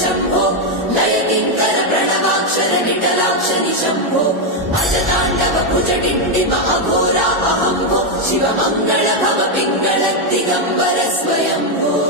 शम्भो लय किङ्कर प्रणवाक्षर निटलाक्ष निशम्भो अजताण्डव भुजटिण्डिम अघोरा अहम्भो शिव मङ्गल भव पिङ्गल दिगम्बर स्वयम्भो